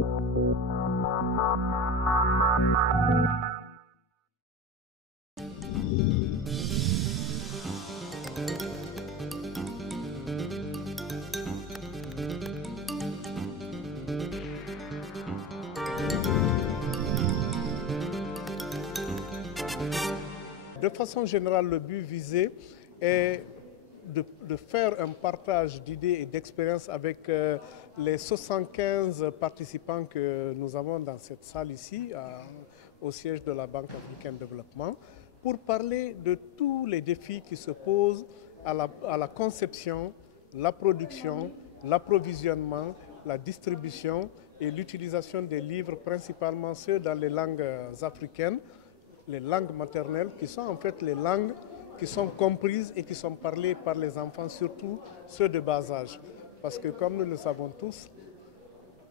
De façon générale, le but visé est de faire un partage d'idées et d'expériences avec les 75 participants que nous avons dans cette salle ici, au siège de la Banque africaine de développement, pour parler de tous les défis qui se posent à la conception, la production, l'approvisionnement, la distribution et l'utilisation des livres, principalement ceux dans les langues africaines, les langues maternelles, qui sont en fait les langues qui sont comprises et qui sont parlées par les enfants, surtout ceux de bas âge. Parce que comme nous le savons tous,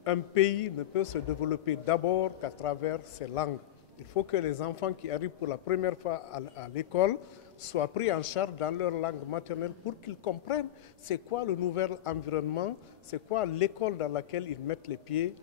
un pays ne peut se développer d'abord qu'à travers ses langues. Il faut que les enfants qui arrivent pour la première fois à l'école soient pris en charge dans leur langue maternelle pour qu'ils comprennent c'est quoi le nouvel environnement, c'est quoi l'école dans laquelle ils mettent les pieds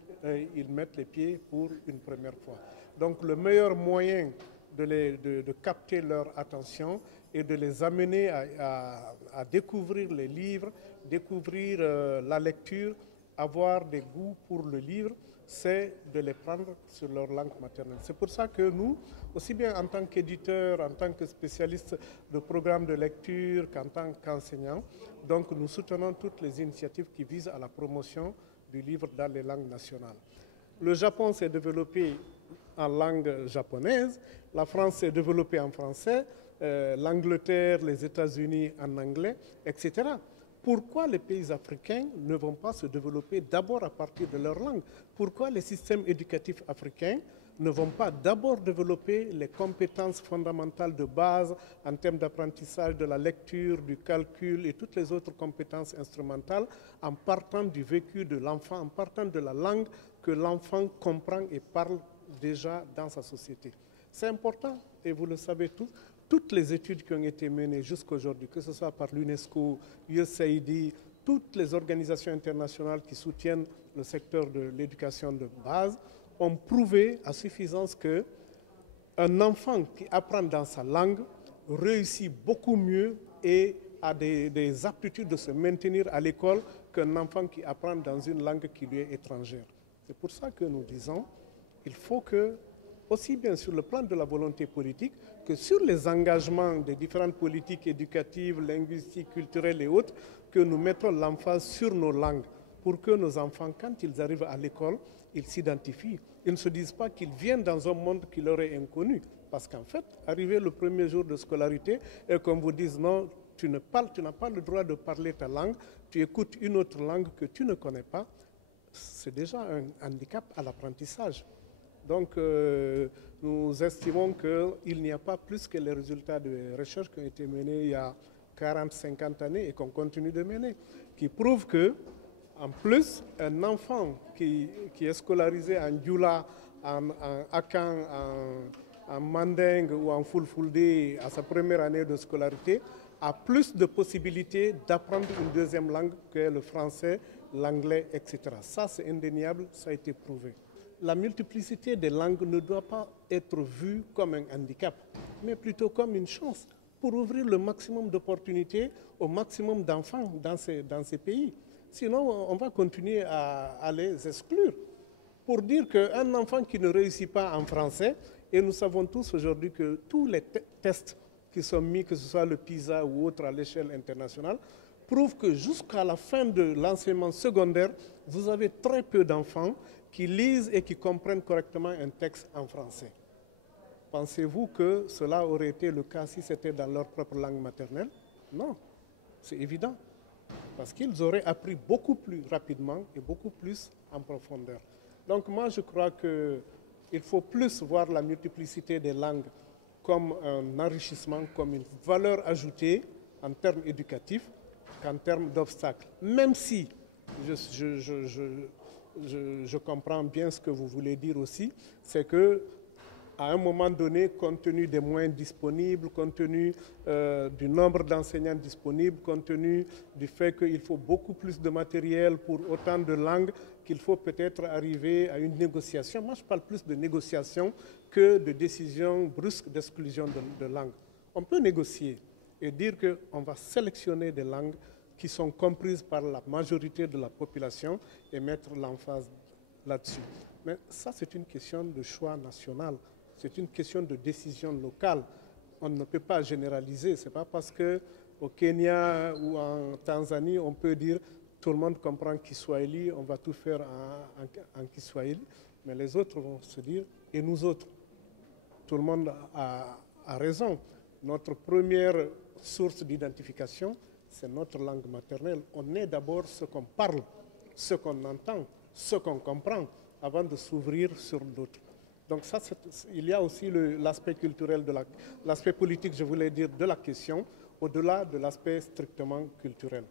pour une première fois. Donc le meilleur moyen de capter leur attention et de les amener à découvrir les livres, découvrir la lecture, avoir des goûts pour le livre, c'est de les prendre sur leur langue maternelle. C'est pour ça que nous, aussi bien en tant qu'éditeurs, en tant que spécialistes de programmes de lecture qu'en tant qu'enseignants, donc nous soutenons toutes les initiatives qui visent à la promotion du livre dans les langues nationales. Le Japon s'est développé en langue japonaise, la France s'est développée en français, l'Angleterre, les États-Unis en anglais, etc. Pourquoi les pays africains ne vont pas se développer d'abord à partir de leur langue? Pourquoi les systèmes éducatifs africains ne vont pas d'abord développer les compétences fondamentales de base en termes d'apprentissage de la lecture, du calcul et toutes les autres compétences instrumentales en partant du vécu de l'enfant, en partant de la langue que l'enfant comprend et parle déjà dans sa société? C'est important et vous le savez tous. Toutes les études qui ont été menées jusqu'à aujourd'hui, que ce soit par l'UNESCO, USAID, toutes les organisations internationales qui soutiennent le secteur de l'éducation de base, ont prouvé à suffisance qu'un enfant qui apprend dans sa langue réussit beaucoup mieux et a des aptitudes de se maintenir à l'école qu'un enfant qui apprend dans une langue qui lui est étrangère. C'est pour ça que nous disons qu'il faut que, aussi bien sur le plan de la volonté politique que sur les engagements des différentes politiques éducatives, linguistiques, culturelles et autres, que nous mettons l'emphase sur nos langues pour que nos enfants, quand ils arrivent à l'école, ils s'identifient. Ils ne se disent pas qu'ils viennent dans un monde qui leur est inconnu. Parce qu'en fait, arriver le premier jour de scolarité et qu'on vous dise non, tu n'as pas le droit de parler ta langue, tu écoutes une autre langue que tu ne connais pas, c'est déjà un handicap à l'apprentissage. Donc, nous estimons qu'il n'y a pas plus que les résultats de recherche qui ont été menés il y a 40-50 années et qu'on continue de mener, qui prouvent que, en plus, un enfant qui est scolarisé en Dioula, en Akan, en Manding ou en Fulfulde à sa première année de scolarité, a plus de possibilités d'apprendre une deuxième langue que le français, l'anglais, etc. Ça, c'est indéniable, ça a été prouvé. La multiplicité des langues ne doit pas être vue comme un handicap, mais plutôt comme une chance pour ouvrir le maximum d'opportunités au maximum d'enfants dans ces pays. Sinon, on va continuer à les exclure. Pour dire qu'un enfant qui ne réussit pas en français, et nous savons tous aujourd'hui que tous les tests qui sont mis, que ce soit le PISA ou autre à l'échelle internationale, prouvent que jusqu'à la fin de l'enseignement secondaire, vous avez très peu d'enfants qui lisent et qui comprennent correctement un texte en français. Pensez-vous que cela aurait été le cas si c'était dans leur propre langue maternelle? Non, c'est évident. Parce qu'ils auraient appris beaucoup plus rapidement et beaucoup plus en profondeur. Donc moi, je crois qu'il faut plus voir la multiplicité des langues comme un enrichissement, comme une valeur ajoutée en termes éducatifs qu'en termes d'obstacles. Même si je comprends bien ce que vous voulez dire aussi, c'est que À un moment donné, compte tenu des moyens disponibles, compte tenu du nombre d'enseignants disponibles, compte tenu du fait qu'il faut beaucoup plus de matériel pour autant de langues, qu'il faut peut-être arriver à une négociation. Moi, je parle plus de négociation que de décision brusque d'exclusion de langues. On peut négocier et dire qu'on va sélectionner des langues qui sont comprises par la majorité de la population et mettre l'emphase là-dessus. Mais ça, c'est une question de choix national. C'est une question de décision locale. On ne peut pas généraliser. Ce n'est pas parce qu'au Kenya ou en Tanzanie, on peut dire tout le monde comprend Kiswahili, on va tout faire en Kiswahili. Mais les autres vont se dire, et nous autres? Tout le monde a raison. Notre première source d'identification, c'est notre langue maternelle. On est d'abord ce qu'on parle, ce qu'on entend, ce qu'on comprend, avant de s'ouvrir sur d'autres. Donc ça, il y a aussi l'aspect culturel, l'aspect politique, je voulais dire, de la question, au-delà de l'aspect strictement culturel.